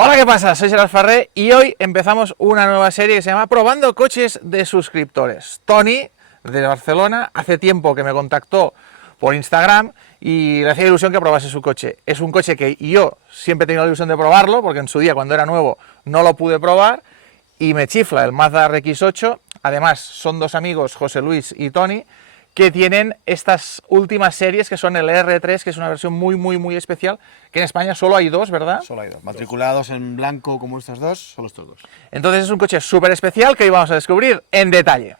Hola, ¿qué pasa? Soy Gerard Farré y hoy empezamos una nueva serie que se llama Probando coches de suscriptores. Tony, de Barcelona, hace tiempo que me contactó por Instagram y le hacía ilusión que probase su coche. Es un coche que yo siempre he tenido la ilusión de probarlo, porque en su día, cuando era nuevo, no lo pude probar, y me chifla el Mazda RX-8. Además, son dos amigos, José Luis y Tony, que tienen estas últimas series, que son el R3, que es una versión muy especial, que en España solo hay dos, ¿verdad? Solo hay dos, matriculados en blanco como estos dos, solo estos dos. Entonces es un coche súper especial que hoy vamos a descubrir en detalle.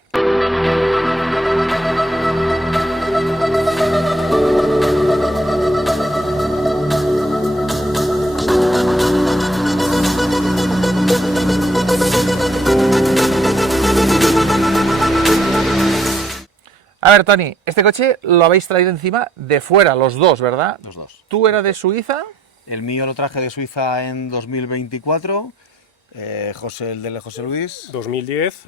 A ver, Tony, este coche lo habéis traído encima de fuera, los dos, ¿verdad? Los dos. ¿Tú eras de Suiza? El mío lo traje de Suiza en 2024, el de José Luis. 2010,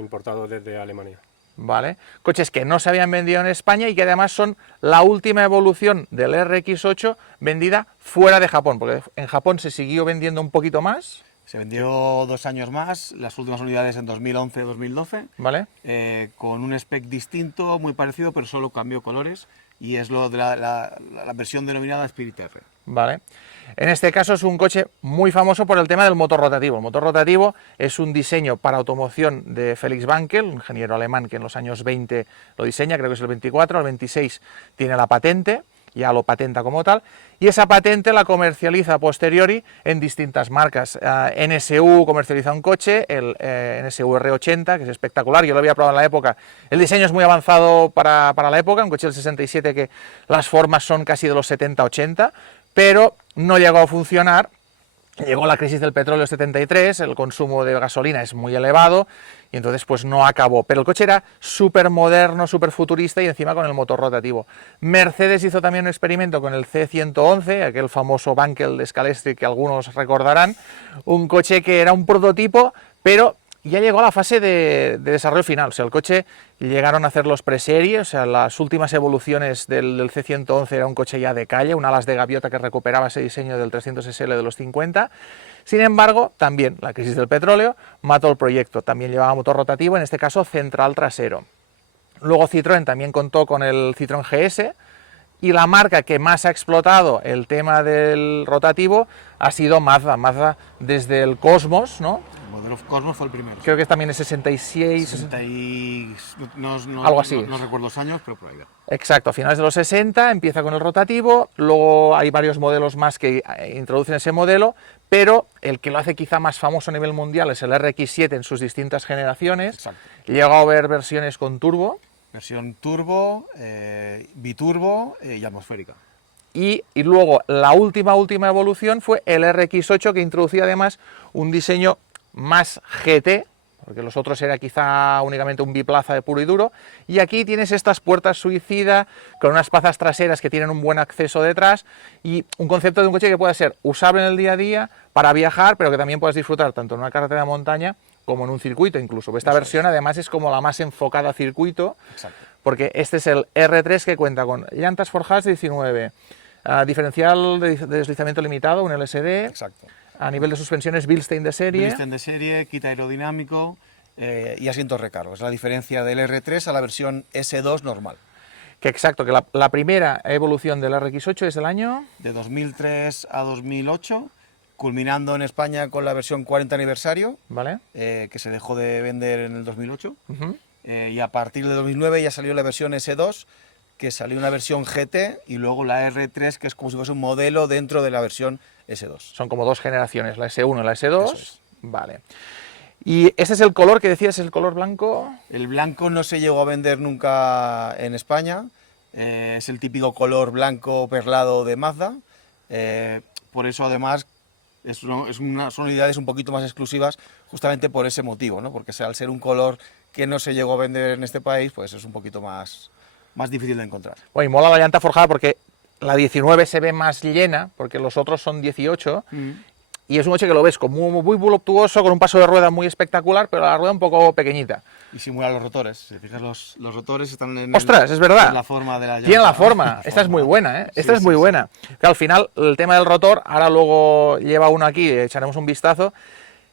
importado desde Alemania. Vale. Coches que no se habían vendido en España y que además son la última evolución del RX-8 vendida fuera de Japón, porque en Japón se siguió vendiendo un poquito más. Se vendió 2 años más, las últimas unidades en 2011-2012, ¿Vale? con un spec distinto, muy parecido, pero solo cambió colores, y es lo de la versión denominada Spirit R. Vale. En este caso es un coche muy famoso por el tema del motor rotativo. El motor rotativo es un diseño para automoción de Felix Wankel, un ingeniero alemán que en los años 20 lo diseña, creo que es el 24, el 26 tiene la patente, ya lo patenta como tal, y esa patente la comercializa a posteriori en distintas marcas. NSU comercializa un coche, el NSU R80, que es espectacular, yo lo había probado en la época, el diseño es muy avanzado para la época, un coche del 67 que las formas son casi de los 70-80, pero no llegó a funcionar. Llegó la crisis del petróleo 73, el consumo de gasolina es muy elevado y entonces pues no acabó. Pero el coche era súper moderno, súper futurista y encima con el motor rotativo. Mercedes hizo también un experimento con el C111, aquel famoso Wankel de Scalestri que algunos recordarán, un coche que era un prototipo, pero ya llegó a la fase de desarrollo final. O sea, el coche llegaron a hacer los preseries, o sea, las últimas evoluciones del C111 era un coche ya de calle, un alas de gaviota que recuperaba ese diseño del 300SL de los 50. Sin embargo, también la crisis del petróleo mató el proyecto. También llevaba motor rotativo, en este caso central trasero. Luego Citroën también contó con el Citroën GS, y la marca que más ha explotado el tema del rotativo ha sido Mazda. Mazda desde el Cosmos, ¿no? El modelo Cosmos fue el primero. Creo que también es 66... 60 y... algo así. No recuerdo los años, pero por ahí va. Exacto, a finales de los 60 empieza con el rotativo, luego hay varios modelos más que introducen ese modelo, pero el que lo hace quizá más famoso a nivel mundial es el RX-7 en sus distintas generaciones. Exacto. Llega a haber versiones con turbo. Versión turbo, biturbo y atmosférica. Y luego la última evolución fue el RX-8, que introducía además un diseño más GT, porque los otros era quizá únicamente un biplaza de puro y duro, y aquí tienes estas puertas suicida con unas plazas traseras que tienen un buen acceso detrás y un concepto de un coche que puede ser usable en el día a día para viajar, pero que también puedes disfrutar tanto en una carretera de montaña como en un circuito incluso. Esta versión además es como la más enfocada a circuito. Exacto. Porque este es el R3 que cuenta con llantas forjadas de 19, diferencial de deslizamiento limitado, un LSD. Exacto. A nivel de suspensiones, Bilstein de serie. Bilstein de serie, kit aerodinámico y asientos recargo. Es la diferencia del R3 a la versión S2 normal. Que exacto, que la primera evolución del RX-8 es del año... De 2003 a 2008, culminando en España con la versión 40 aniversario, ¿Vale? Que se dejó de vender en el 2008. Uh-huh. Y a partir de 2009 ya salió la versión S2, que salió una versión GT, y luego la R3, que es como si fuese un modelo dentro de la versión S2. Son como dos generaciones, la S1 y la S2. Eso es. Vale. Y este es el color que decías, el color blanco. El blanco no se llegó a vender nunca en España. Es el típico color blanco perlado de Mazda. Por eso, además, son unidades un poquito más exclusivas, justamente por ese motivo, ¿no? Porque al ser un color que no se llegó a vender en este país, pues es un poquito más difícil de encontrar. Bueno, y mola la llanta forjada porque la 19 se ve más llena, porque los otros son 18, y es un coche que lo ves como muy voluptuoso, con un paso de rueda muy espectacular, pero la rueda un poco pequeñita. Y simula los rotores. Si te fijas, los rotores están en, ¡Ostras, es verdad! en la forma de la llanta. Tiene la forma. Esta es muy buena, ¿eh? Esta Sí, es muy sí, buena. Que al final, el tema del rotor, ahora luego lleva uno aquí, echaremos un vistazo,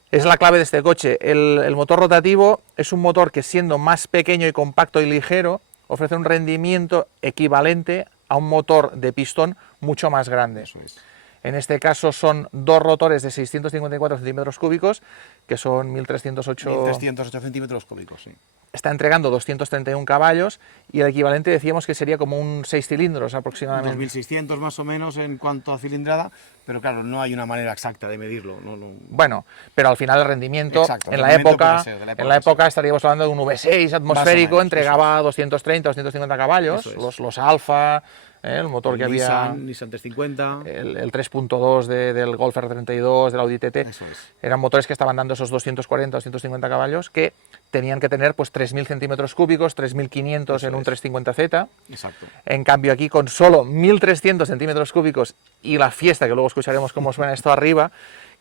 es la clave de este coche. El motor rotativo es un motor que, siendo más pequeño y compacto y ligero, ofrece un rendimiento equivalente a un motor de pistón mucho más grande. Eso es. En este caso son dos rotores de 654 centímetros cúbicos, que son 1308... 1308 centímetros cúbicos, sí. Está entregando 231 caballos y el equivalente decíamos que sería como un 6 cilindros aproximadamente. 2600 más o menos en cuanto a cilindrada, pero claro, no hay una manera exacta de medirlo. Bueno, pero al final el rendimiento, Exacto, en el la rendimiento época, puede ser, de la época en la puede ser. época estaríamos hablando de un V6 atmosférico, menos, entregaba 230, 250 caballos, Eso es. los Alfa, el motor que había, Nissan 350. el 3.2 del Golf R32, del Audi TT, Eso es. eran motores que estaban dando esos 240, 250 caballos que tenían que tener pues 3.000 centímetros cúbicos, 3.500 Eso en un es. 350Z. Exacto. En cambio aquí con solo 1.300 centímetros cúbicos y la fiesta, que luego escucharemos cómo suena esto arriba,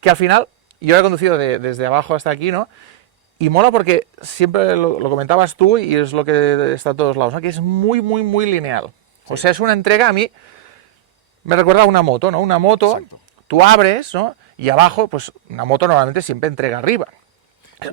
que al final yo he conducido desde abajo hasta aquí, ¿no? Y mola porque siempre lo comentabas tú y es lo que está a todos lados, ¿no? Que es muy lineal. O sea, es una entrega, a mí me recuerda a una moto, ¿no? Una moto, Exacto. tú abres, ¿no? Y abajo, pues una moto normalmente siempre entrega arriba.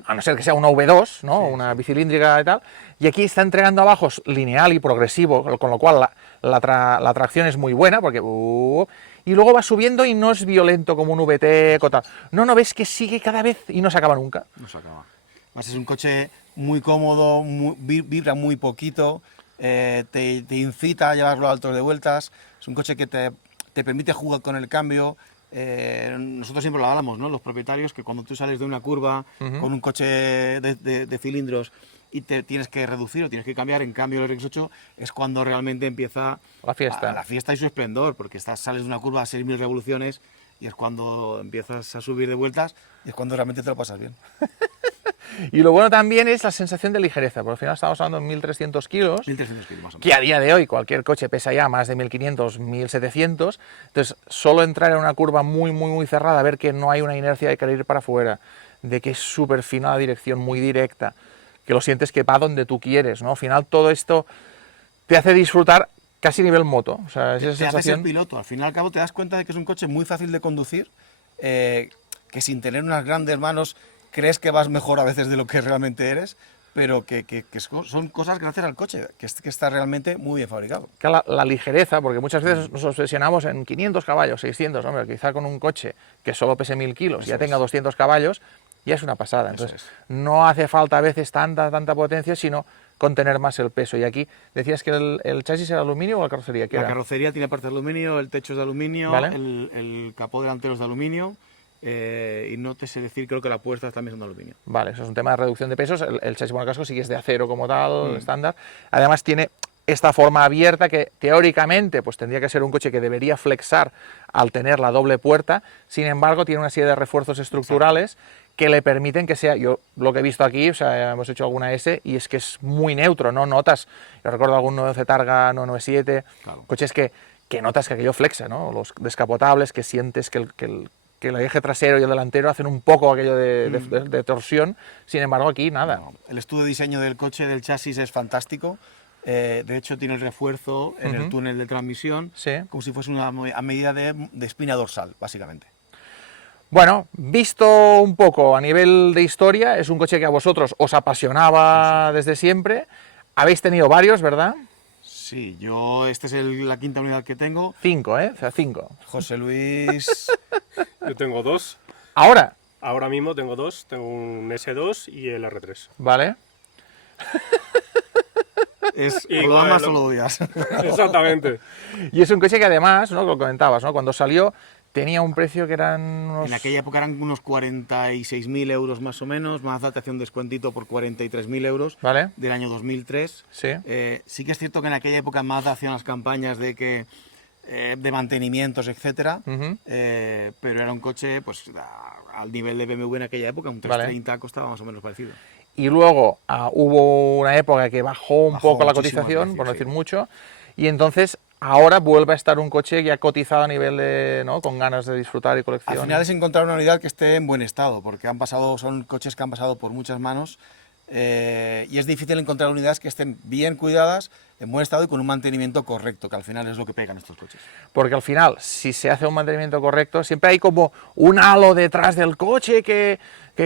A no ser que sea una V2, ¿no? Una bicilíndrica y tal. Y aquí está entregando abajo lineal y progresivo, con lo cual la tracción es muy buena, porque... y luego va subiendo y no es violento como un VT o tal. No, ves que sigue cada vez y no se acaba nunca. No se acaba. Además es un coche muy cómodo, vibra muy poquito, te incita a llevarlo a altos de vueltas. Es un coche que te permite jugar con el cambio. Nosotros siempre lo hablamos, ¿no? Los propietarios, que cuando tú sales de una curva con un coche de cilindros y te tienes que reducir o tienes que cambiar, en cambio el RX8 es cuando realmente empieza La fiesta. la fiesta y su esplendor, porque sales de una curva a 6.000 revoluciones y es cuando empiezas a subir de vueltas y es cuando realmente te lo pasas bien. Y lo bueno también es la sensación de ligereza, porque al final estamos hablando de 1.300 kilos, 1.300 kilos más o menos. que a día de hoy cualquier coche pesa ya más de 1.500, 1.700, entonces solo entrar en una curva muy cerrada, ver que no hay una inercia de querer ir para afuera, de que es súper fina la dirección, muy directa, que lo sientes que va donde tú quieres, ¿no? Al final todo esto te hace disfrutar casi nivel moto, o sea, esa Te haces el sensación... piloto, al fin y al cabo te das cuenta de que es un coche muy fácil de conducir, que sin tener unas grandes manos crees que vas mejor a veces de lo que realmente eres, pero que son cosas gracias al coche, que está realmente muy bien fabricado. Que la ligereza, porque muchas veces nos obsesionamos en 500 caballos, 600, hombre, quizá con un coche que solo pese 1.000 kilos, ya tenga 200 caballos, ya es una pasada. Entonces, no hace falta a veces tanta potencia, sino contener más el peso. Y aquí decías que el chasis era aluminio o la carrocería. ¿Qué La era? carrocería tiene parte de aluminio, el techo es de aluminio, Vale. el capó delantero es de aluminio, y no te sé decir, creo que las puertas también son de aluminio. Vale, eso es un tema de reducción de pesos. El chasis monocasco sí que es de acero como tal, estándar. Además tiene esta forma abierta que teóricamente pues tendría que ser un coche que debería flexar al tener la doble puerta. Sin embargo, tiene una serie de refuerzos estructurales que le permiten que sea, yo lo que he visto aquí, o sea, hemos hecho alguna S y es que es muy neutro, no notas, yo recuerdo algún 911 Targa, 997, Claro. coches que notas que aquello flexa, ¿no? Los descapotables, que sientes que el eje trasero y el delantero hacen un poco aquello de torsión, sin embargo aquí nada. No, el estudio de diseño del coche, del chasis, es fantástico. De hecho, tiene el refuerzo en el túnel de transmisión, Sí. como si fuese a medida de espina dorsal, básicamente. Bueno, visto un poco a nivel de historia, es un coche que a vosotros os apasionaba desde siempre. Habéis tenido varios, ¿verdad? Sí, esta es la quinta unidad que tengo. 5, ¿eh? O sea, 5. José Luis... Yo tengo dos. Ahora, Ahora mismo tengo dos. Tengo un S2 y el R3. ¿vale? Y o lo amas bueno, o lo odias. Exactamente. Y es un coche que además, ¿no? Lo comentabas, ¿no? Cuando salió tenía un precio que eran unos... En aquella época eran unos 46.000 euros más o menos. Mazda te hacía un descuentito por 43.000 euros ¿Vale? del año 2003. Sí. Sí que es cierto que en aquella época Mazda hacían las campañas de mantenimientos, etcétera, Ujú. pero era un coche pues al nivel de BMW en aquella época, un 330 costaba más o menos parecido. Y luego hubo una época que bajó un Bajó poco la muchísimo el cotización, precio, por no sí. decir mucho, y entonces ahora vuelve a estar un coche ya cotizado a nivel de, ¿no? Con ganas de disfrutar y colección. Al final es encontrar una unidad que esté en buen estado, porque son coches que han pasado por muchas manos y es difícil encontrar unidades que estén bien cuidadas, en buen estado y con un mantenimiento correcto, que al final es lo que pegan estos coches. Porque al final, si se hace un mantenimiento correcto, siempre hay como un halo detrás del coche que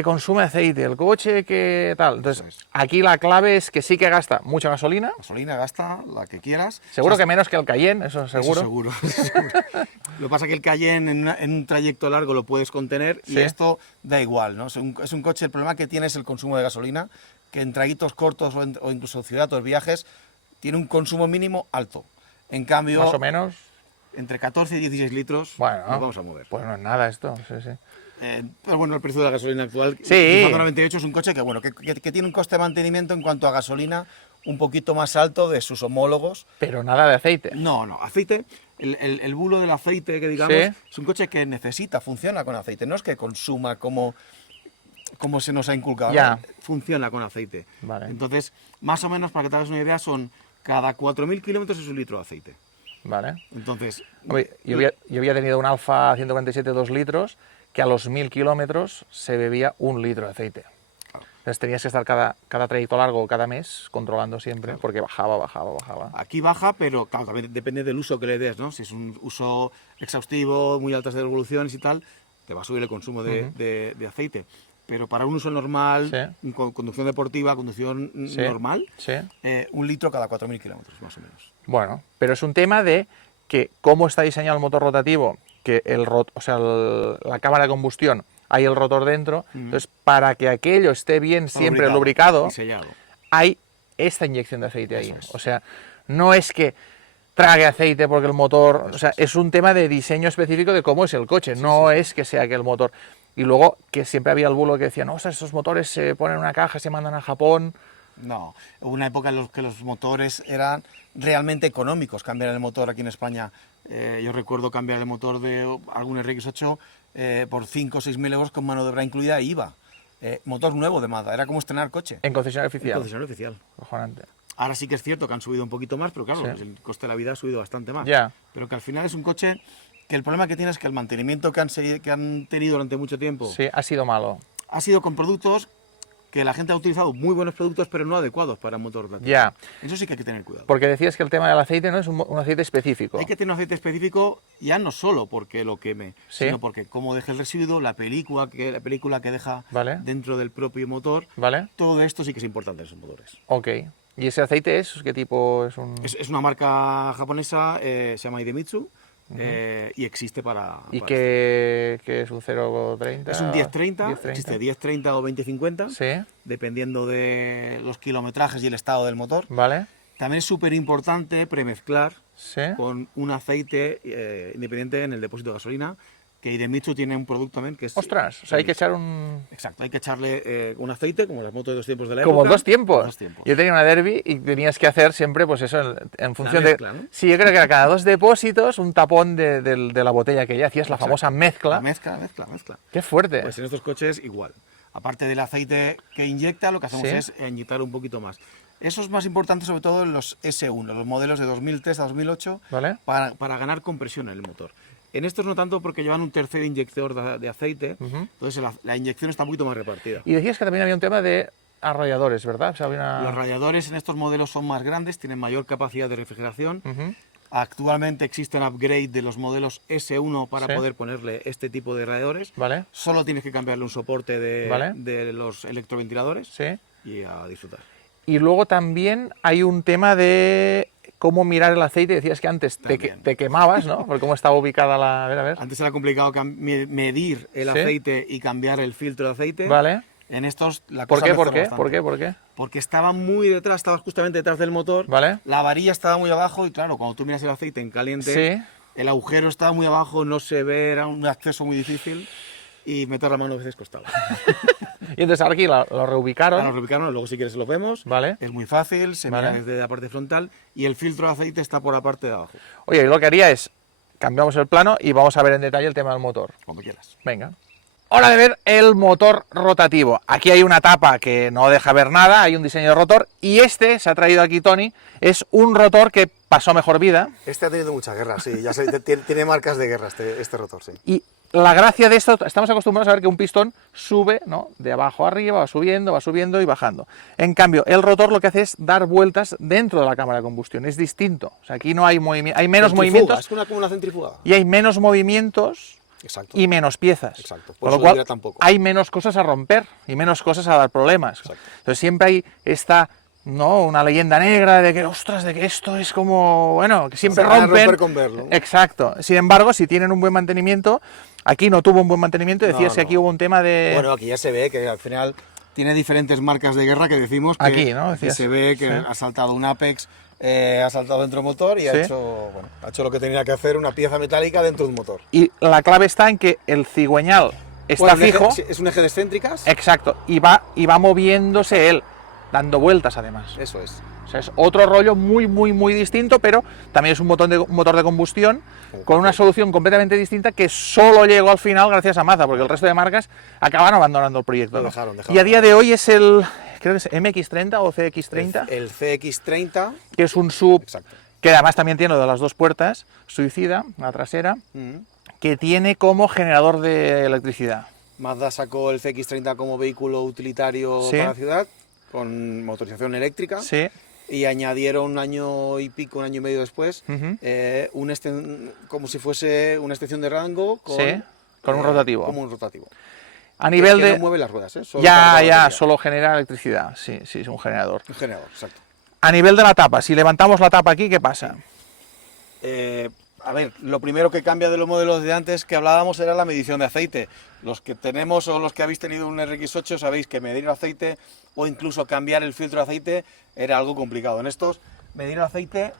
consume aceite, el coche que tal. Entonces, aquí la clave es que sí que gasta mucha gasolina. Gasolina gasta la que quieras. Seguro O sea, que menos que el Cayenne, eso seguro. Eso seguro, eso seguro. Lo que pasa es que el Cayenne en un trayecto largo lo puedes contener y Sí. esto da igual, ¿no? Es un coche, el problema que tiene es el consumo de gasolina, que en traguitos cortos o incluso ciudad o viajes tiene un consumo mínimo alto. En cambio, Más o menos. entre 14 y 16 litros Bueno, nos vamos a mover. Pues no es nada esto, sí, sí. Pero bueno, el precio de la gasolina actual, Sí. el 98 es un coche que, bueno, que tiene un coste de mantenimiento en cuanto a gasolina un poquito más alto de sus homólogos. Pero nada de aceite. No, aceite, el bulo del aceite, que digamos, Sí. es un coche que funciona con aceite, no es que consuma como se nos ha inculcado, Ya. ¿no? Funciona con aceite. Vale. Entonces, más o menos, para que te hagas una idea, son cada 4.000 kilómetros es un litro de aceite. Vale. Entonces, Hombre, yo había tenido un Alfa 147 2 litros que a los 1000 kilómetros se bebía 1 litro de aceite. Entonces tenías que estar cada trayecto largo, cada mes, controlando siempre, porque bajaba. aquí baja, pero claro, también depende del uso que le des, ¿no? Si es un uso exhaustivo, muy altas devoluciones y tal, te va a subir el consumo de aceite. Pero para un uso normal, Sí. conducción deportiva, conducción Sí. normal, Sí. 1 litro cada 4.000 kilómetros, más o menos. Bueno, pero es un tema de que cómo está diseñado el motor rotativo, que la cámara de combustión, hay el rotor dentro, entonces para que aquello esté bien siempre lubricado, y sellado. hay esta inyección de aceite ahí. Eso es. O sea, no es que trague aceite porque el motor, o sea, es un tema de diseño específico de cómo es el coche, no es que sea que el motor. Y luego que siempre había el bulo que decía, no, o sea, esos motores se ponen en una caja, se mandan a Japón. No, hubo una época en la que los motores eran realmente económicos, cambiar el motor aquí en España. Yo recuerdo cambiar el motor de algún RX8 por 5 o 6 mil euros con mano de obra incluida e IVA. Motor nuevo de Mazda, era como estrenar coche. En concesionario oficial. Concesionario oficial. Cojonante. Ahora sí que es cierto que han subido un poquito más, pero claro, Sí. pues el coste de la vida ha subido bastante más. Ya. Pero que al final es un coche que el problema que tiene es que el mantenimiento que han tenido durante mucho tiempo Sí, ha sido malo. ha sido con productos que la gente ha utilizado, muy buenos productos, pero no adecuados para un motor rotativo. Ya. Eso sí que hay que tener cuidado. Porque decías que el tema del aceite no es un aceite específico. Hay que tener un aceite específico ya no solo porque lo queme, Sí. sino porque cómo deja el residuo, la película que deja Vale. dentro del propio motor. ¿Vale? Todo esto sí que es importante en esos motores. Ok. ¿Y ese aceite es? ¿Qué tipo es? Es una marca japonesa, se llama Idemitsu, y existe para... ¿Y para qué es un 0,30? Es un 1030, 1030. existe 1030 o 2050, Sí, dependiendo de los kilometrajes y el estado del motor. vale. También es súper importante premezclar Sí. con un aceite independiente en el depósito de gasolina, que Idemitsu tiene un producto también que es... Ostras, o sea, hay que echar un... Exacto, hay que echarle un aceite, como las motos de 2 tiempos de la época. Como dos tiempos. Dos tiempos. Yo tenía una Derby y tenías que hacer siempre, pues eso, en función mezcla, de... ¿no? Sí, yo creo que era cada 2 depósitos un tapón de la botella que ya hacías, la Exacto. famosa mezcla. La mezcla. Qué fuerte. Pues en estos coches igual. Aparte del aceite que inyecta, lo que hacemos Sí. es inyectar un poquito más. Eso es más importante sobre todo en los S1, los modelos de 2003 a 2008, ¿Vale? para ganar compresión en el motor. En estos no tanto porque llevan un tercer inyector de aceite, entonces la inyección está un poquito más repartida. Y decías que también había un tema de arrolladores, ¿verdad? O sea, había una... Los radiadores en estos modelos son más grandes, tienen mayor capacidad de refrigeración. Ujú. Actualmente existen upgrade de los modelos S1 para Sí. poder ponerle este tipo de radiadores. ¿Vale? Solo tienes que cambiarle un soporte Vale. de los electroventiladores Sí. y a disfrutar. Y luego también hay un tema de cómo mirar el aceite. Decías que antes También. te quemabas, ¿no? Por cómo estaba ubicada la... A ver. Antes era complicado medir el Sí. aceite y cambiar el filtro de aceite. Vale. En estos la ¿Por cosa qué? mejoró ¿Por qué? bastante. ¿Por qué? ¿Por qué? Porque estaba muy detrás, estaba justamente detrás del motor. Vale. La varilla estaba muy abajo y claro, cuando tú miras el aceite en caliente, Sí. el agujero estaba muy abajo, no se ve, era un acceso muy difícil y meter la mano a veces costaba. Y entonces aquí lo reubicaron. Ahora nos reubicaron, luego si quieres lo vemos. Vale. Es muy fácil, se mira Vale. desde la parte frontal y el filtro de aceite está por la parte de abajo, Oye, yo lo que haría es, cambiamos el plano y vamos a ver en detalle el tema del motor. como quieras. Venga. Hora de ver el motor rotativo. Aquí hay una tapa que no deja ver nada, hay un diseño de rotor, y este, se ha traído aquí Tony, es un rotor que pasó mejor vida. Este ha tenido mucha guerra, sí, ya sé, tiene marcas de guerra este rotor, sí. Y la gracia de esto, estamos acostumbrados a ver que un pistón sube, ¿no?, de abajo a arriba, va subiendo y bajando. En cambio, el rotor lo que hace es dar vueltas dentro de la cámara de combustión, es distinto. O sea, aquí no hay movimiento, hay menos movimientos. Es como una centrífuga. Y hay menos movimientos. Exacto. Y menos piezas. Exacto. Por lo cual hay menos cosas a romper y menos cosas a dar problemas. Exacto. Entonces siempre hay esta, ¿no?, una leyenda negra de que, ostras, de que esto es como, bueno, que siempre rompen. Romper con verlo. Exacto. Sin embargo, si tienen un buen mantenimiento, aquí no tuvo un buen mantenimiento, decías que aquí hubo un tema de... Bueno, aquí ya se ve que al final tiene diferentes marcas de guerra que decimos que, aquí, ¿no?, que se ve que ha saltado un Apex, ha saltado dentro del motor y ha hecho lo que tenía que hacer, una pieza metálica dentro de un motor. Y la clave está en que el cigüeñal está fijo. Es un eje de excéntricas. Exacto. Y va moviéndose él, dando vueltas además. Eso es. O sea, es otro rollo muy distinto, pero también es un motor de combustión con una solución completamente distinta que solo llegó al final gracias a Mazda, porque el resto de marcas acabaron abandonando el proyecto. Dejaron. Y a día de hoy es el, creo que es MX30 o CX30. El CX30. Que es un sub, exacto, que además también tiene lo de las dos puertas, suicida, la trasera, que tiene como generador de electricidad. Mazda sacó el CX30 como vehículo utilitario para la ciudad, con motorización eléctrica. Sí. Y añadieron un año y pico, un año y medio después, como si fuese una extensión de rango con un rotativo. Como un rotativo. A nivel de... no mueve las ruedas, Solo solo genera electricidad. Sí, es un generador. Un generador, exacto. A nivel de la tapa, si levantamos la tapa aquí, ¿qué pasa? A ver, lo primero que cambia de los modelos de antes que hablábamos era la medición de aceite. Los que tenemos o los que habéis tenido un RX8 sabéis que medir el aceite o incluso cambiar el filtro de aceite era algo complicado. En estos, medir el aceite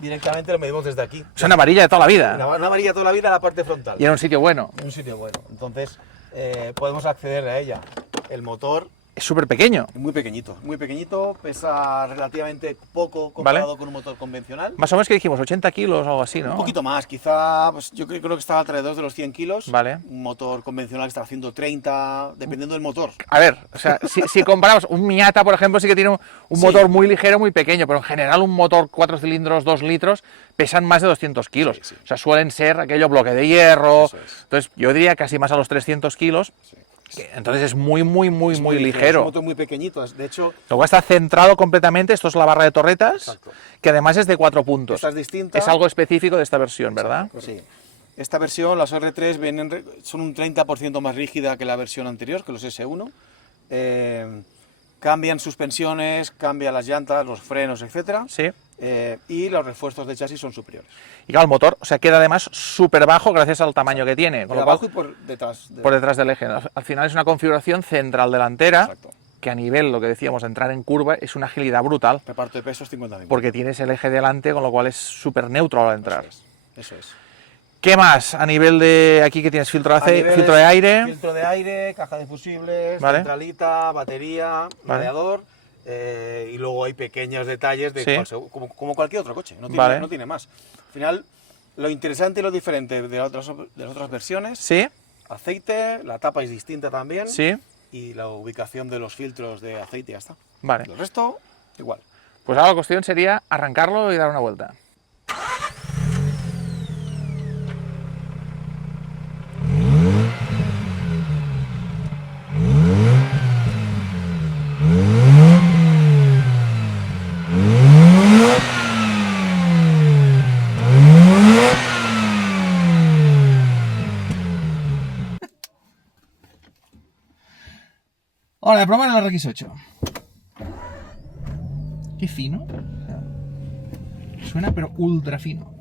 directamente lo medimos desde aquí. Es una varilla de toda la vida. Una varilla toda la vida en la parte frontal. Y en un sitio bueno. En un sitio bueno. Entonces, podemos acceder a ella. El motor... Es súper pequeño. Muy pequeñito, pesa relativamente poco comparado con un motor convencional. Más o menos que dijimos, 80 kilos o algo así, ¿no? Un poquito más, quizá, pues yo creo que estaba alrededor de los 100 kilos. Vale. Un motor convencional que está haciendo 30, dependiendo del motor. A ver, o sea, si comparamos, un Miata, por ejemplo, sí que tiene un motor muy ligero, muy pequeño, pero en general un motor 4 cilindros, 2 litros, pesan más de 200 kilos. Sí. O sea, suelen ser aquello bloque de hierro. Entonces, yo diría casi más a los 300 kilos. Sí. Entonces es muy ligero. Es un motor muy pequeñito, de hecho... Luego está centrado completamente, esto es la barra de torretas, exacto, que además es de 4 puntos. Esta es distinta. Es algo específico de esta versión, ¿verdad? Sí. Esta versión, las R3, son un 30% más rígida que la versión anterior, que los S1. Cambian suspensiones, cambian las llantas, los frenos, etc. Sí. Y los refuerzos de chasis son superiores. Y claro, el motor, o sea, queda además súper bajo gracias al tamaño que tiene. Por abajo y por detrás. Por detrás del eje. Al final es una configuración central delantera. Exacto. Que a nivel, lo que decíamos, de entrar en curva, es una agilidad brutal. Reparto de pesos 50-50. Porque tienes el eje delante, con lo cual es súper neutro al entrar. Eso es. ¿Qué más? A nivel de... Aquí que tienes filtro de aire. Filtro de aire, caja de fusibles, centralita, batería, radiador. Y luego hay pequeños detalles de como cualquier otro coche, no tiene más. Al final, lo interesante y lo diferente de las otras versiones, aceite, la tapa es distinta también, y la ubicación de los filtros de aceite ya está. Vale. El resto, igual. Pues ahora la cuestión sería arrancarlo y dar una vuelta. Ahora, de probar el RX8. Qué fino. Suena pero ultra fino.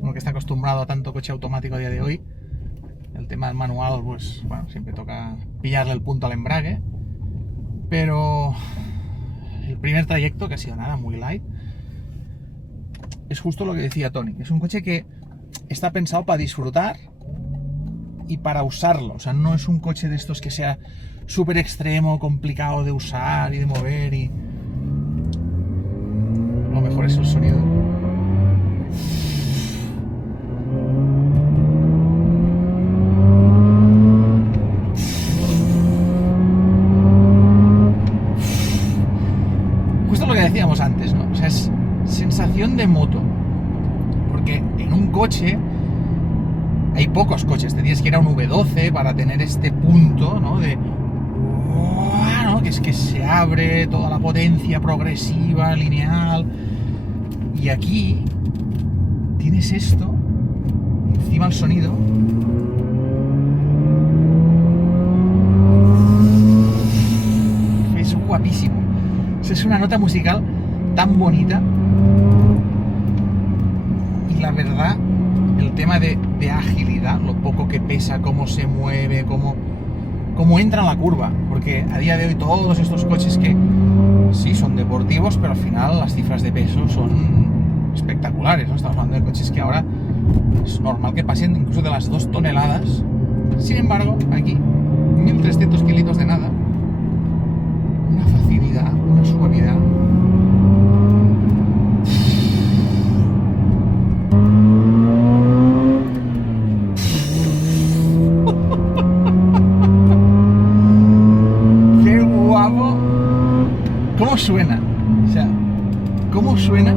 Uno que está acostumbrado a tanto coche automático a día de hoy, el tema del manual, pues bueno, siempre toca pillarle el punto al embrague. Pero el primer trayecto, que ha sido nada, muy light, es justo lo que decía Tony. Es un coche que está pensado para disfrutar y para usarlo. O sea, no es un coche de estos que sea súper extremo, complicado de usar y de mover y... Lo mejor es el sonido. coche, hay pocos coches, te tienes que ir a un V12 para tener este punto, ¿no? De... ¿no? Que es que se abre toda la potencia progresiva, lineal. Y aquí tienes esto, encima el sonido. Es guapísimo. Es una nota musical tan bonita. Y la verdad, el tema de agilidad, lo poco que pesa, cómo se mueve, cómo entra en la curva, porque a día de hoy todos estos coches que sí son deportivos, pero al final las cifras de peso son espectaculares, ¿no? Estamos hablando de coches que ahora es normal que pasen incluso de las 2 toneladas. Sin embargo, aquí 1300 kilitos de nada, una facilidad, una suavidad. ¿Cómo suena? O sea, ¿cómo suena?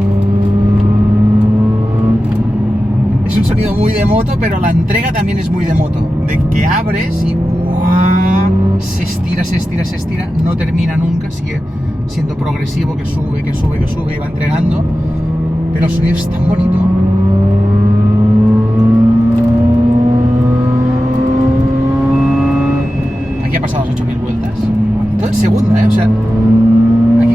Es un sonido muy de moto, pero la entrega también es muy de moto. De que abres y ¡buah! Se estira, se estira, se estira, no termina nunca, sigue siendo progresivo, que sube, que sube, que sube y va entregando. Pero el sonido es tan bonito. Aquí ha pasado las 8000 vueltas. Todo en segunda, ¿eh? O sea...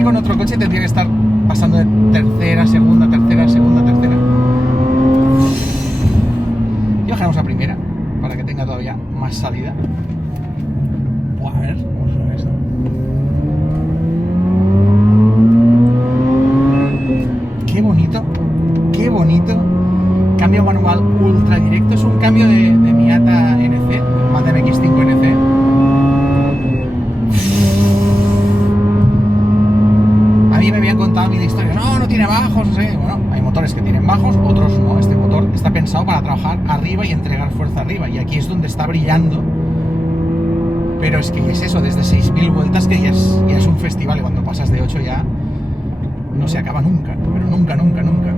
con otro coche tendría que estar pasando de tercera, segunda, tercera, segunda, tercera. Y bajaremos a primera para que tenga todavía más salida. A ver, vamos a ver esto. Qué bonito, qué bonito. Cambio manual ultra directo. Es un cambio de Miata NC, Mazda MX-5 NC. Me habían contado mil historias, no tiene bajos, no sé. Bueno, hay motores que tienen bajos, otros no. Este motor está pensado para trabajar arriba y entregar fuerza arriba, y aquí es donde está brillando. Pero es que es eso, desde 6000 vueltas que ya es un festival, y cuando pasas de 8 ya no se acaba nunca, pero nunca, nunca, nunca.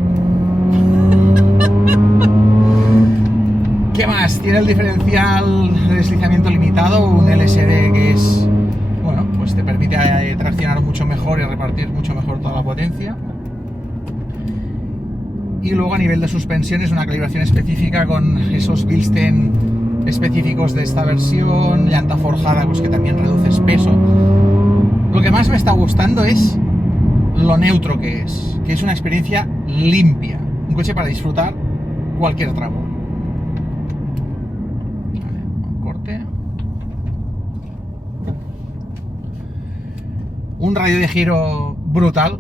¿Qué más? Tiene el diferencial de deslizamiento limitado, un LSD que es... pues te permite traccionar mucho mejor y repartir mucho mejor toda la potencia. Y luego a nivel de suspensiones, una calibración específica con esos Bilstein específicos de esta versión, llanta forjada, pues que también reduces peso. Lo que más me está gustando es lo neutro que es una experiencia limpia, un coche para disfrutar cualquier tramo. Corte. Un radio de giro brutal,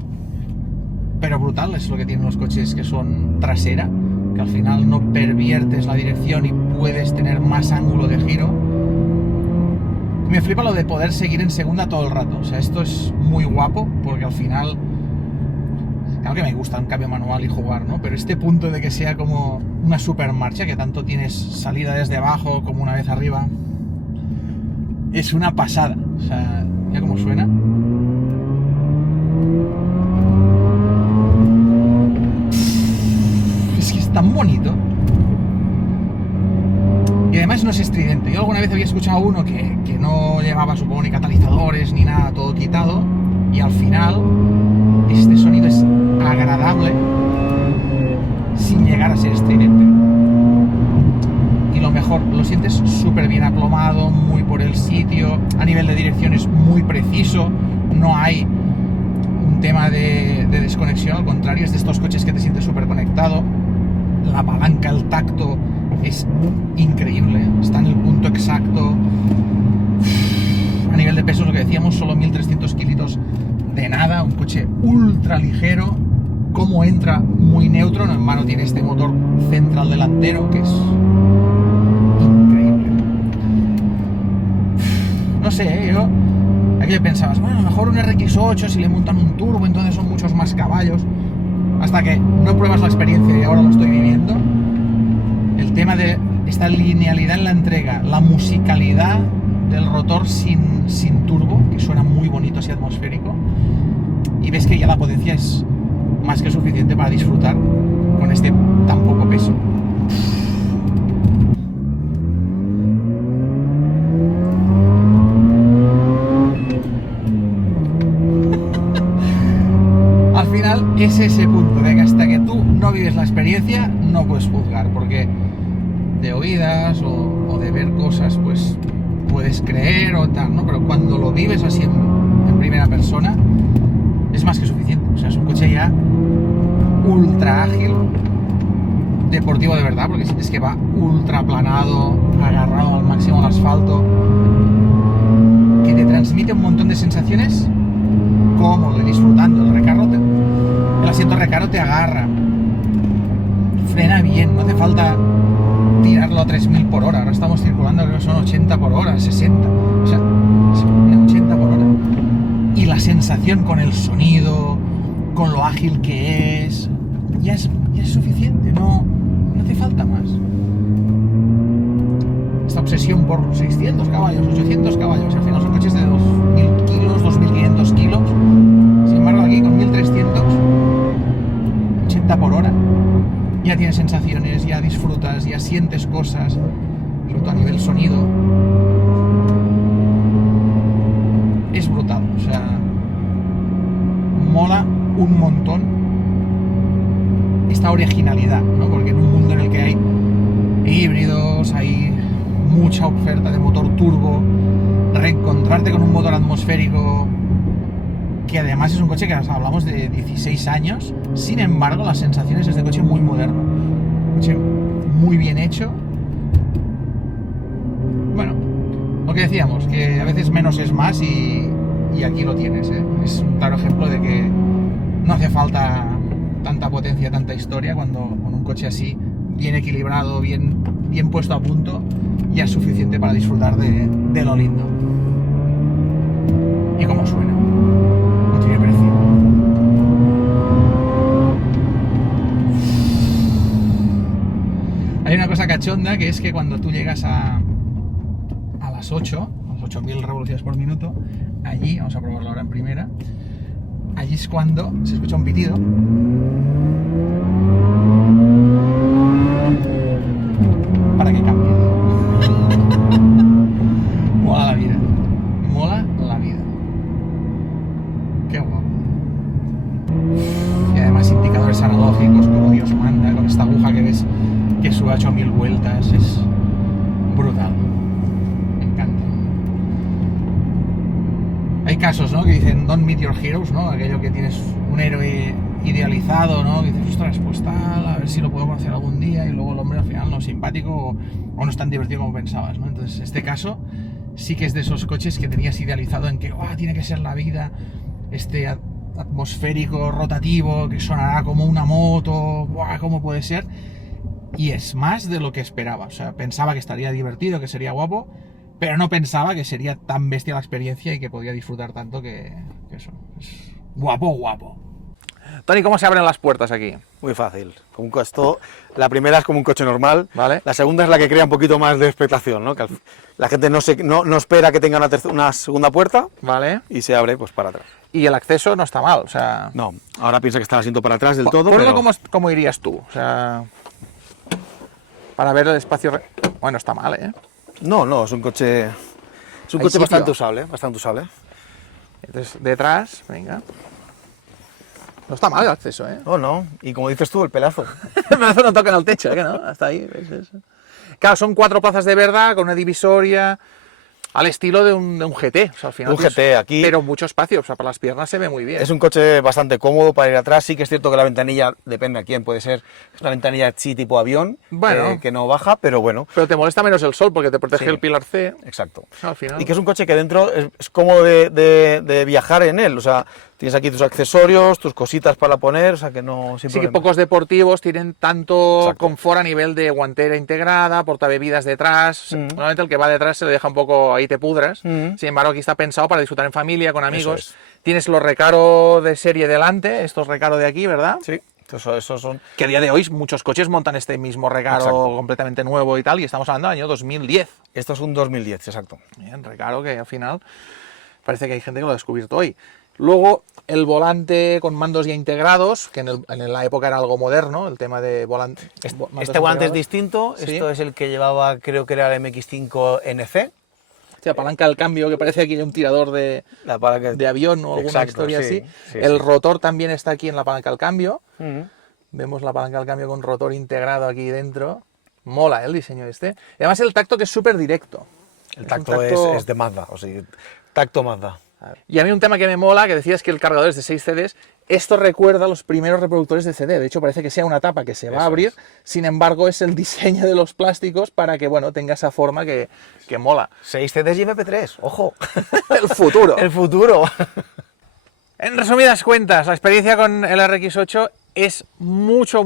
pero brutal, es lo que tienen los coches que son trasera, que al final no perviertes la dirección y puedes tener más ángulo de giro. Me flipa lo de poder seguir en segunda todo el rato, o sea, esto es muy guapo, porque al final, claro que me gusta un cambio manual y jugar, ¿no? Pero este punto de que sea como una super marcha, que tanto tienes salida desde abajo como una vez arriba, es una pasada, o sea, ya como suena. Tan bonito, y además no es estridente. Yo alguna vez había escuchado uno que no llevaba, supongo, ni catalizadores ni nada, todo quitado, y al final este sonido es agradable sin llegar a ser estridente. Y lo mejor, lo sientes súper bien aplomado, muy por el sitio, a nivel de dirección es muy preciso, no hay un tema de desconexión, al contrario, es de estos coches que te sientes súper conectado. La palanca, el tacto es increíble, está en el punto exacto. A nivel de peso, lo que decíamos, solo 1300 kilitos de nada, un coche ultra ligero. Cómo entra muy neutro, en mano tiene este motor central delantero que es increíble. No sé, yo aquí pensabas, bueno, a lo mejor un RX8 si le montan un turbo, entonces son muchos más caballos. Hasta que no pruebas la experiencia, y ahora lo estoy viviendo, el tema de esta linealidad en la entrega, la musicalidad del rotor sin turbo, que suena muy bonito, así atmosférico, y ves que ya la potencia es más que suficiente para disfrutar con este tan poco peso. Al final es ese punto de que hasta que tú no vives la experiencia no puedes juzgar, porque de oídas o de ver cosas pues puedes creer o tal, ¿no? Pero cuando lo vives así en primera persona es más que suficiente. O sea, es un coche ya ultra ágil, deportivo de verdad, porque es que va ultra aplanado, agarrado al máximo al asfalto, que te transmite un montón de sensaciones, cómodo y disfrutando. El asiento recaro te agarra, frena bien, no hace falta tirarlo a 3000 por hora. Ahora estamos circulando, creo que son 80 por hora, 60, o sea, 80 por hora. Y la sensación con el sonido, con lo ágil que es, ya es suficiente, no hace falta más. Esta obsesión por 600 caballos, 800 caballos, al final son coches de 2000 kilos, 2500 kilos. Sin embargo, aquí con 1300, 80 por hora, ya tienes sensaciones, ya disfrutas, ya sientes cosas, sobre todo a nivel sonido. Es brutal, o sea, mola un montón esta originalidad, ¿no? Porque en un mundo en el que hay híbridos, hay mucha oferta de motor turbo, reencontrarte con un motor atmosférico, que además es un coche que hablamos de 16 años, sin embargo las sensaciones es de coche muy moderno, coche muy bien hecho. Bueno, lo que decíamos, que a veces menos es más y aquí lo tienes, ¿eh? Es un claro ejemplo de que no hace falta tanta potencia, tanta historia, cuando con un coche así, bien equilibrado, bien puesto a punto, ya es suficiente para disfrutar de lo lindo. Y cómo suena, no tiene precio. Hay una cosa cachonda, que es que cuando tú llegas a las 8, a las 8000 revoluciones por minuto, allí, vamos a probarlo ahora en primera, allí es cuando se escucha un pitido. Para que cambie. Mola la vida. Mola la vida. Qué guapo. Y además indicadores analógicos, como Dios manda, con esta aguja que ves que sube a 8000 vueltas. Es brutal. Me encanta. Hay casos, ¿no?, que dicen don't meet your heroes, ¿no? Aquello que tienes un héroe idealizado, ¿no? Que dices, ostras, pues tal, a ver si lo puedo conocer algún día, y luego el hombre al final no es simpático o no es tan divertido como pensabas, ¿no? Entonces, este caso sí que es de esos coches que tenías idealizado en que tiene que ser la vida, este atmosférico, rotativo, que sonará como una moto, ¿cómo puede ser? Y es más de lo que esperaba. O sea, pensaba que estaría divertido, que sería guapo, pero no pensaba que sería tan bestia la experiencia y que podía disfrutar tanto que eso, es guapo. Tony, ¿cómo se abren las puertas aquí? Muy fácil. La primera es como un coche normal, ¿Vale? La segunda es la que crea un poquito más de expectación, ¿no? Que la gente no espera que tenga una segunda puerta, ¿Vale? y se abre pues para atrás. Y el acceso no está mal, o sea... No, ahora piensa que está el asiento para atrás del todo, Ponlo pero... como irías tú, o sea... Para ver el espacio... Bueno, está mal, ¿eh? No, es un coche... Es un Hay coche sitio. bastante usable. Entonces, detrás, venga... No está mal el acceso, ¿eh? No, y como dices tú, el pelazo. El brazo no toca en el techo, ¿eh? ¿No? Hasta ahí, ¿ves eso? Claro, son 4 plazas de verdad, con una divisoria, al estilo de un GT. O sea, al final Un GT aquí... Pero mucho espacio, o sea, para las piernas se ve muy bien. Es un coche bastante cómodo para ir atrás. Sí que es cierto que la ventanilla, depende a quién, puede ser, es una ventanilla chi tipo avión, Bueno. que no baja, pero bueno. Pero te molesta menos el sol porque te protege Sí. el pilar C. Exacto. Al final. Y que es un coche que dentro es cómodo de viajar en él. O sea, tienes aquí tus accesorios, tus cositas para poner, o sea que no... Sin Sí, que problema. pocos deportivos tienen tanto Exacto. confort a nivel de guantera integrada, portabebidas detrás. Normalmente el que va detrás se le deja un poco, ahí te pudras. Sin embargo, aquí está pensado para disfrutar en familia, con amigos. Eso Tienes los Recaro de serie delante, estos Recaro de aquí, ¿verdad? Sí, esos son... Que a día de hoy muchos coches montan este mismo Recaro Exacto. completamente nuevo y tal, y estamos hablando del año 2010. Esto es un 2010, exacto. Bien, Recaro que al final parece que hay gente que lo ha descubierto hoy. Luego el volante con mandos ya integrados, que en la época era algo moderno, el tema de volante. Este volante es distinto, Sí. esto es el que llevaba, creo que era el MX5 NC. La palanca del cambio, que parece aquí un tirador de La palanca avión o alguna Exacto, historia sí, así. sí, El sí. rotor también está aquí en la palanca del cambio. Ujú. Vemos la palanca del cambio con rotor integrado aquí dentro. Mola el diseño este. Y además el tacto, que es súper directo. El un tacto es de Mazda, o sea, tacto Mazda. Y a mí un tema que me mola, que decías que el cargador es de 6 CDs, esto recuerda a los primeros reproductores de CD. De hecho, parece que sea una tapa que se va a Eso abrir. es. Sin embargo, es el diseño de los plásticos para que, bueno, tenga esa forma que mola. 6 CDs y MP3, ojo. El futuro. El futuro. En resumidas cuentas, la experiencia con el RX8 es mucho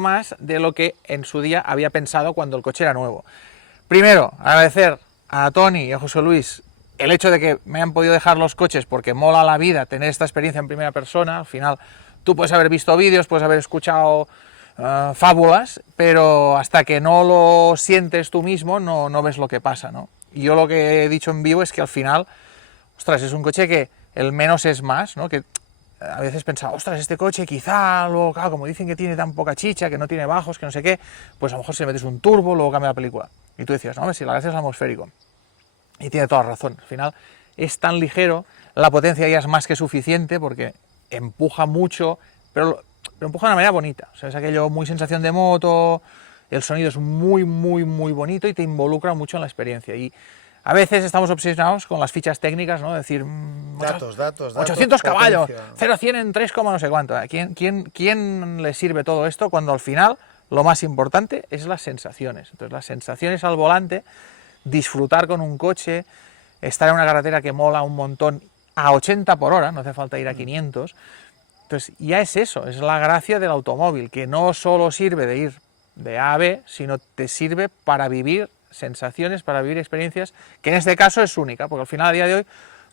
más de lo que en su día había pensado cuando el coche era nuevo. Primero, agradecer a Tony y a José Luis el hecho de que me han podido dejar los coches, porque mola la vida tener esta experiencia en primera persona. Al final, tú puedes haber visto vídeos, puedes haber escuchado fábulas, pero hasta que no lo sientes tú mismo no ves lo que pasa, ¿no? Y yo lo que he dicho en vivo es que al final, ostras, es un coche que el menos es más, ¿no? Que a veces pensaba, ostras, este coche quizá, luego, claro, como dicen que tiene tan poca chicha, que no tiene bajos, que no sé qué, pues a lo mejor si le metes un turbo, luego cambia la película. Y tú decías, no, hombre, si la gracia es el atmosférico. Y tiene toda razón. Al final es tan ligero, la potencia ya es más que suficiente porque empuja mucho, pero empuja de una manera bonita. O sea, es aquello muy sensación de moto, el sonido es muy bonito y te involucra mucho en la experiencia. Y a veces estamos obsesionados con las fichas técnicas, ¿no? Decir, Datos, 800 caballos, potencia. 0-100 en 3, no sé cuánto. ¿Quién le sirve todo esto cuando al final lo más importante es las sensaciones? Entonces, las sensaciones al volante, disfrutar con un coche, estar en una carretera que mola un montón a 80 por hora, no hace falta ir a 500. Entonces, ya es eso, es la gracia del automóvil, que no solo sirve de ir de A a B, sino te sirve para vivir sensaciones, para vivir experiencias, que en este caso es única, porque al final a día de hoy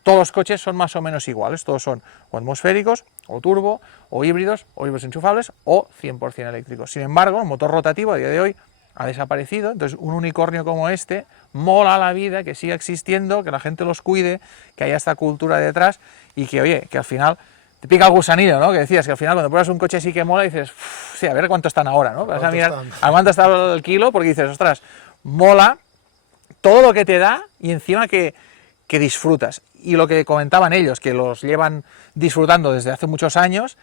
todos los coches son más o menos iguales, todos son o atmosféricos, o turbo, o híbridos enchufables, o 100% eléctricos. Sin embargo, el motor rotativo a día de hoy ha desaparecido, entonces un unicornio como este mola la vida, que siga existiendo, que la gente los cuide, que haya esta cultura detrás y que, oye, que al final te pica el gusanillo, ¿no? Que decías que al final cuando pruebas un coche así que mola dices, sí, a ver cuánto están ahora, ¿no? Vas a mirar a cuánto está el kilo porque dices, ostras, mola todo lo que te da y encima que disfrutas. Y lo que comentaban ellos, que los llevan disfrutando desde hace muchos años,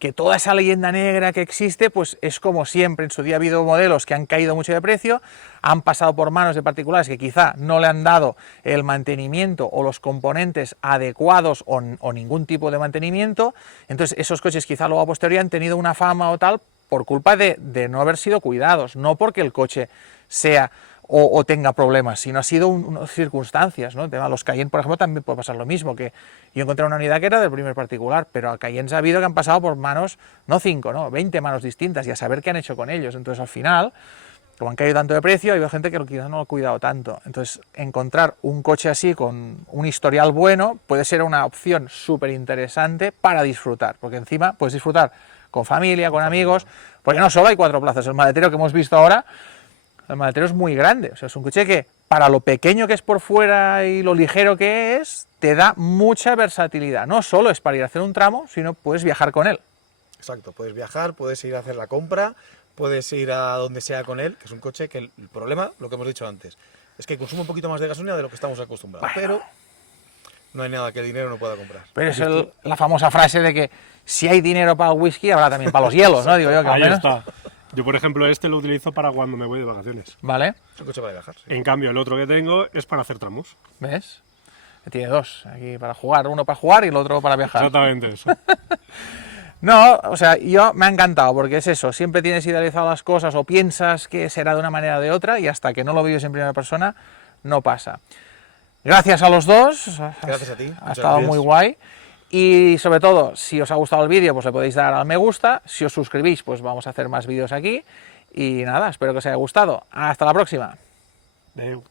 que toda esa leyenda negra que existe, pues es como siempre. En su día ha habido modelos que han caído mucho de precio, han pasado por manos de particulares que quizá no le han dado el mantenimiento o los componentes adecuados o ningún tipo de mantenimiento. Entonces esos coches quizá luego a posteriori han tenido una fama o tal por culpa de no haber sido cuidados, no porque el coche sea o tenga problemas, sino ha sido unas circunstancias, ¿no? El tema de los Cayenne, por ejemplo, también puede pasar lo mismo, que yo encontré una unidad que era del primer particular, pero a Cayenne ha habido que han pasado por manos, no 5, no, 20 manos distintas, y a saber qué han hecho con ellos. Entonces, al final, como han caído tanto de precio, hay gente que quizás no lo ha cuidado tanto. Entonces, encontrar un coche así, con un historial bueno, puede ser una opción súper interesante para disfrutar, porque encima puedes disfrutar con familia, con amigos, porque no solo hay 4 plazas, el maletero que hemos visto ahora, el maletero es muy grande, o sea, es un coche que para lo pequeño que es por fuera y lo ligero que es, te da mucha versatilidad. No solo es para ir a hacer un tramo, sino puedes viajar con él. Exacto, puedes viajar, puedes ir a hacer la compra, puedes ir a donde sea con él, que es un coche que el problema, lo que hemos dicho antes, es que consume un poquito más de gasolina de lo que estamos acostumbrados, pero no hay nada que el dinero no pueda comprar. Pero es la famosa frase de que si hay dinero para el whisky, habrá también para los hielos, ¿no? Digo yo que al Ahí menos. está. Yo, por ejemplo, este lo utilizo para cuando me voy de vacaciones. Vale, Es un coche para viajar. Sí. En cambio, el otro que tengo es para hacer tramos. ¿ves? Tiene 2 aquí para jugar, uno para jugar y el otro para viajar. Exactamente eso. No, o sea, yo me ha encantado porque es eso, siempre tienes idealizado las cosas o piensas que será de una manera o de otra y hasta que no lo vives en primera persona no pasa. Gracias a los dos, Gracias a ti. ha Muchas estado gracias. muy guay y sobre todo, si os ha gustado el vídeo, pues le podéis dar al me gusta, si os suscribís, pues vamos a hacer más vídeos aquí y nada, espero que os haya gustado. Hasta la próxima. Adeu.